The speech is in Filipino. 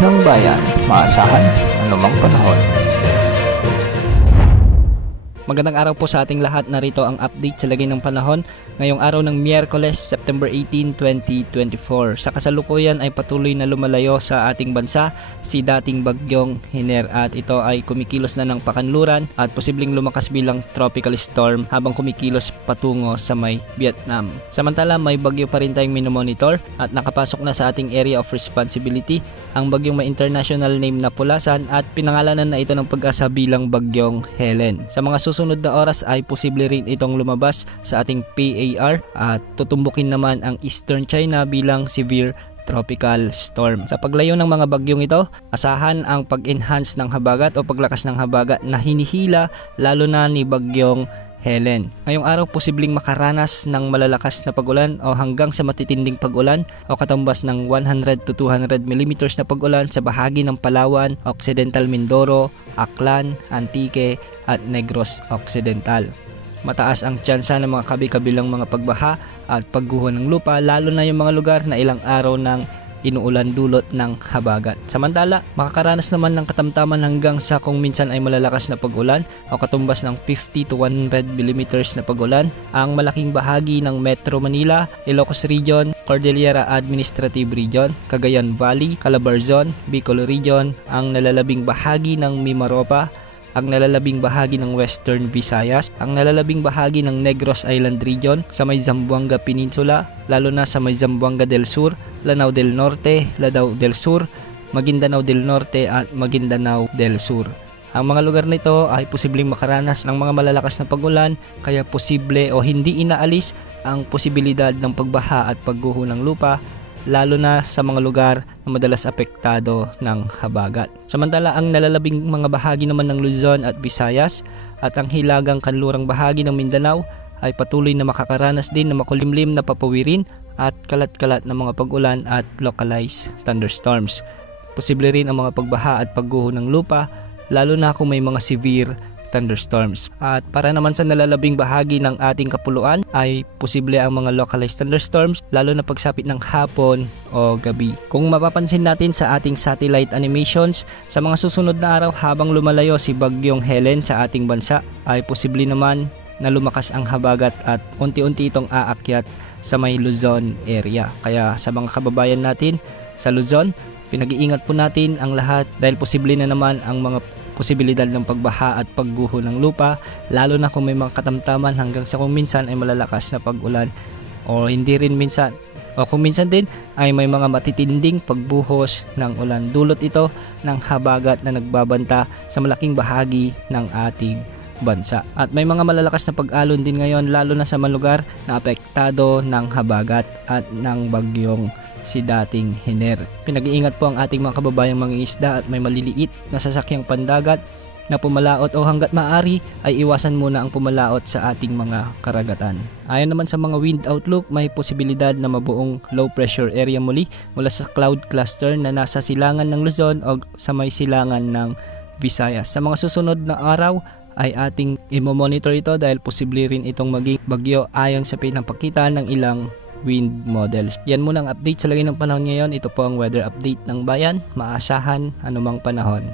ng bayan, maasahan anumang panahon. Magandang araw po sa ating lahat. Narito ang update sa lagay ng panahon ngayong araw ng Miyerkules, September 18, 2024. Sa kasalukuyan ay patuloy na lumalayo sa ating bansa si dating bagyong Hiner at ito ay kumikilos na ng pakanluran at posibleng lumakas bilang tropical storm habang kumikilos patungo sa may Vietnam. Samantala may bagyo pa rin tayong minomonitor at nakapasok na sa ating area of responsibility ang bagyong may international name na Pulasan at pinangalanan na ito ng Pag-asa bilang bagyong Helen. Sa mga susunod na oras ay posible rin itong lumabas sa ating PAR at tutumbukin naman ang Eastern China bilang severe tropical storm. Sa paglayo ng mga bagyong ito, asahan ang pag-enhance ng habagat o paglakas ng habagat na hinihila lalo na ni bagyong Helen. Ngayong araw posibleng makaranas ng malalakas na pag-ulan o hanggang sa matitinding pag-ulan o katumbas ng 100 to 200 mm na pag-ulan sa bahagi ng Palawan, Occidental Mindoro, Aklan, Antique at Negros Occidental. Mataas ang tsansa ng mga kabi-kabilang mga pagbaha at pagguho ng lupa lalo na yung mga lugar na ilang araw ng inuulan dulot ng habagat. Samantala, makakaranas naman ng katamtaman hanggang sa kung minsan ay malalakas na pag-ulan o katumbas ng 50 to 100 mm na pag-ulan ang malaking bahagi ng Metro Manila, Ilocos Region, Cordillera Administrative Region, Cagayan Valley, Calabarzon, Bicol Region, ang nalalabing bahagi ng Mimaropa, ang nalalabing bahagi ng Western Visayas, ang nalalabing bahagi ng Negros Island Region sa may Zamboanga Peninsula, lalo na sa may Zamboanga del Sur, Lanao del Norte, Lanao del Sur, Maguindanao del Norte at Maguindanao del Sur. Ang mga lugar nito ay posibleng makaranas ng mga malalakas na pag-ulan kaya posible o hindi inaalis ang posibilidad ng pagbaha at pagguho ng lupa lalo na sa mga lugar na madalas apektado ng habagat. Samantala ang nalalabing mga bahagi naman ng Luzon at Visayas at ang hilagang kanlurang bahagi ng Mindanao ay patuloy na makakaranas din ng makulimlim na papawirin at kalat-kalat na mga pag-ulan at localized thunderstorms. Posible rin ang mga pagbaha at pagguho ng lupa lalo na kung may mga severe thunderstorms. At para naman sa nalalabing bahagi ng ating kapuluan ay posible ang mga localized thunderstorms lalo na pagsapit ng hapon o gabi. Kung mapapansin natin sa ating satellite animations, sa mga susunod na araw habang lumalayo si bagyong Helen sa ating bansa ay posible naman na lumakas ang habagat at unti-unti itong aakyat sa may Luzon area. Kaya sa mga kababayan natin sa Luzon, pinag-iingat po natin ang lahat dahil posible na naman ang mga posibilidad ng pagbaha at pagguho ng lupa lalo na kung may mga katamtaman hanggang sa kung minsan ay malalakas na pag-ulan o hindi rin minsan o kung minsan din ay may mga matitinding pagbuhos ng ulan. Dulot ito ng habagat na nagbabanta sa malaking bahagi ng ating bansa. At may mga malalakas na pag-alon din ngayon lalo na sa mga lugar na apektado ng habagat at ng bagyong si dating Hiner. Pinag-iingat po ang ating mga kababayang mangingisda at may maliliit na sasakyang pandagat na pumalaot o hanggat maaari ay iwasan muna ang pumalaot sa ating mga karagatan. Ayon naman sa mga wind outlook, may posibilidad na mabuong low pressure area muli mula sa cloud cluster na nasa silangan ng Luzon o sa may silangan ng Visayas. Sa mga susunod na araw ay ating i-monitor ito dahil posible rin itong maging bagyo ayon sa pinapakita ng ilang wind models. Yan muna ang update sa lagay ng panahon ngayon. Ito po ang weather update ng bayan. Maasahan anumang panahon.